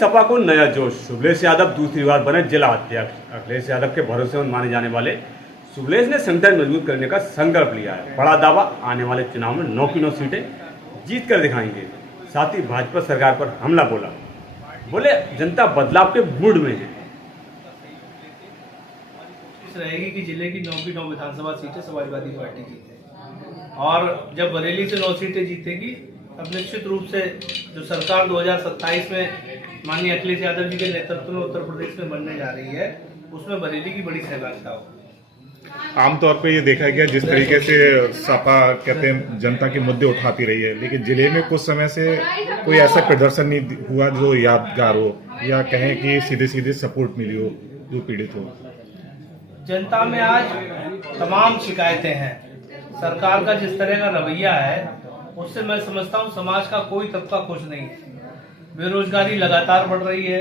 सपा को नया जोश। शुभलेश यादव दूसरी बार बने जिला अध्यक्ष। अखिलेश यादव के भरोसेमंद माने जाने वाले शुभलेश ने संगठन मजबूत करने का संकल्प लिया है। बड़ा दावा, आने वाले चुनाव में 9 की 9 सीटें जीत कर दिखाएंगे। साथ ही भाजपा सरकार पर हमला बोले जनता बदलाव के मूड में है। रहेगी कि जिले की 9 की 9 विधानसभा सीटें समाजवादी पार्टी जीते और जब बरेली से 9 सीटें जीतेगी तब निश्चित रूप से जो सरकार 2027 में माननीय अखिलेश यादव जी के नेतृत्व में उत्तर प्रदेश में बनने जा रही है, उसमें बरेली की बड़ी सहभागिता होगी। आमतौर पे ये देखा गया जिस तरीके से सपा कहते हैं जनता के मुद्दे उठाती रही है, लेकिन जिले में कुछ समय से कोई ऐसा प्रदर्शन नहीं हुआ जो यादगार हो या कहें कि सीधे सीधे सपोर्ट मिली हो जो पीड़ित हो। जनता में आज तमाम शिकायतें हैं। सरकार का जिस तरह का रवैया है उससे मैं समझता हूँ समाज का कोई तबका खुश नहीं है। बेरोजगारी लगातार बढ़ रही है,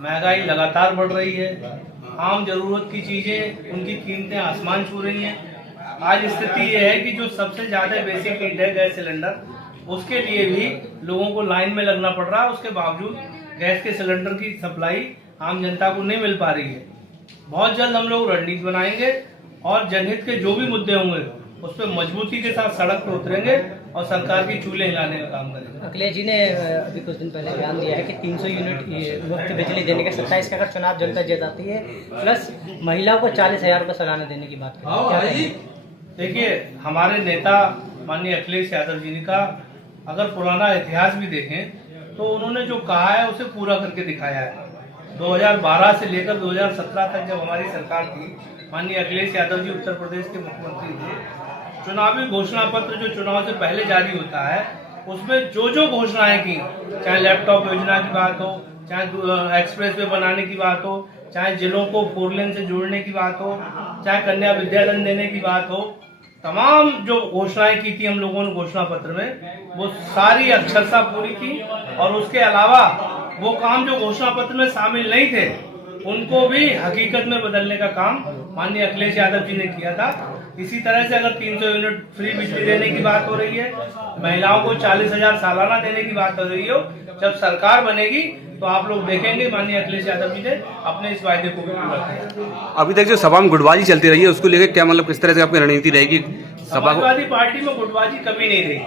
महंगाई लगातार बढ़ रही है, आम जरूरत की चीजें उनकी कीमतें आसमान छू रही हैं। आज स्थिति ये है कि जो सबसे ज्यादा बेसिक नीड है गैस सिलेंडर, उसके लिए भी लोगों को लाइन में लगना पड़ रहा है। उसके बावजूद गैस के सिलेंडर की सप्लाई आम जनता को नहीं मिल पा रही है। बहुत जल्द हम लोग रणनीति बनाएंगे और जनहित के जो भी मुद्दे होंगे उस पर मजबूती के साथ सड़क पर उतरेंगे और सरकार की चूल्हे हिलाने का काम करेंगे। अखिलेश जी ने अभी कुछ दिन पहले बयान दिया है कि 300 यूनिट मुफ्त बिजली देने के 27 का अगर चुनाव जनता जिताती है, प्लस महिलाओं को 40,000 रुपये सालाना देने की बात करें। देखिए, हमारे नेता माननीय अखिलेश यादव जी का अगर पुराना इतिहास भी देखें तो उन्होंने जो कहा है उसे पूरा करके दिखाया है। 2012 से लेकर 2017 तक जब हमारी सरकार थी, माननीय अखिलेश यादव जी उत्तर प्रदेश के मुख्यमंत्री थे, चुनावी घोषणा पत्र जो चुनाव से पहले जारी होता है उसमें जो घोषणाएं की, चाहे लैपटॉप योजना की बात हो, चाहे एक्सप्रेस वे बनाने की बात हो, चाहे जिलों को 4 लेन से जोड़ने की बात हो, चाहे कन्या विद्याधन देने की बात हो, तमाम जो घोषणाएं की थी हम लोगों ने घोषणा पत्र में, वो सारी अक्षरशः पूरी थी। और उसके अलावा वो काम जो घोषणा पत्र में शामिल नहीं थे उनको भी हकीकत में बदलने का काम माननीय अखिलेश यादव जी ने किया था। इसी तरह से अगर 300 यूनिट फ्री बिजली देने की बात हो रही है, महिलाओं को 40,000 सालाना देने की बात हो रही हो, जब सरकार बनेगी तो आप लोग देखेंगे माननीय अखिलेश यादव जी ने अपने इस वायदे को भी पूरा किया। अभी तक जो सभा में गुटबाजी चलती रही है उसको लेकर क्या मतलब किस तरह से आपकी रणनीति रहेगी? समाजवादी पार्टी में गुटबाजी कभी नहीं रही।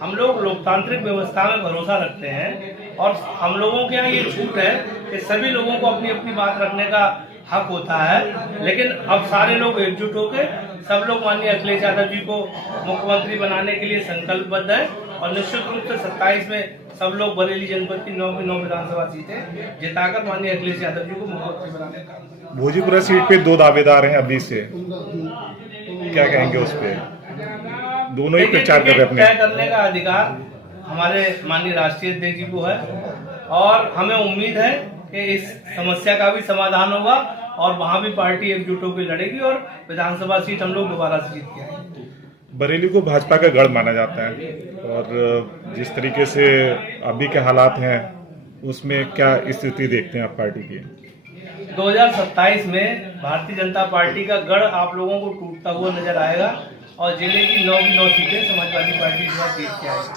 हम लोग लोकतांत्रिक व्यवस्था में भरोसा रखते हैं और हम लोगों के यहाँ ये छूट है कि सभी लोगों को अपनी अपनी बात रखने का हक होता है। लेकिन अब सारे लोग एकजुट होकर सब लोग माननीय अखिलेश यादव जी को मुख्यमंत्री बनाने के लिए संकल्पबद्ध है और निश्चित रूप से 27 में सब लोग बरेली जनपद की 9 की 9 विधानसभा सीटें जिताकर माननीय अखिलेश यादव जी को मुख्यमंत्री बनाने का काम करेंगे। भोजीपुरा सीट पे 2 दावेदार हैं अभी से, क्या कहेंगे उस पे? दोनों ही प्रचार कर रहे हैं। तय करने का अधिकार हमारे माननीय राष्ट्रीय अध्यक्ष जी को है और हमें उम्मीद है कि इस समस्या का भी समाधान होगा और वहां भी पार्टी एकजुट होकर लड़ेगी और विधानसभा सीट हम लोग दोबारा से जीत के आएंगे। बरेली को भाजपा का गढ़ माना जाता है और जिस तरीके से अभी के हालात हैं उसमें क्या स्थिति देखते हैं आप पार्टी की? 2027 में भारतीय जनता पार्टी का गढ़ आप लोगों को टूटता हुआ नजर आएगा और जिले की 9 की 9 सीटें समाजवादी पार्टी के साथ जीत के आएगी।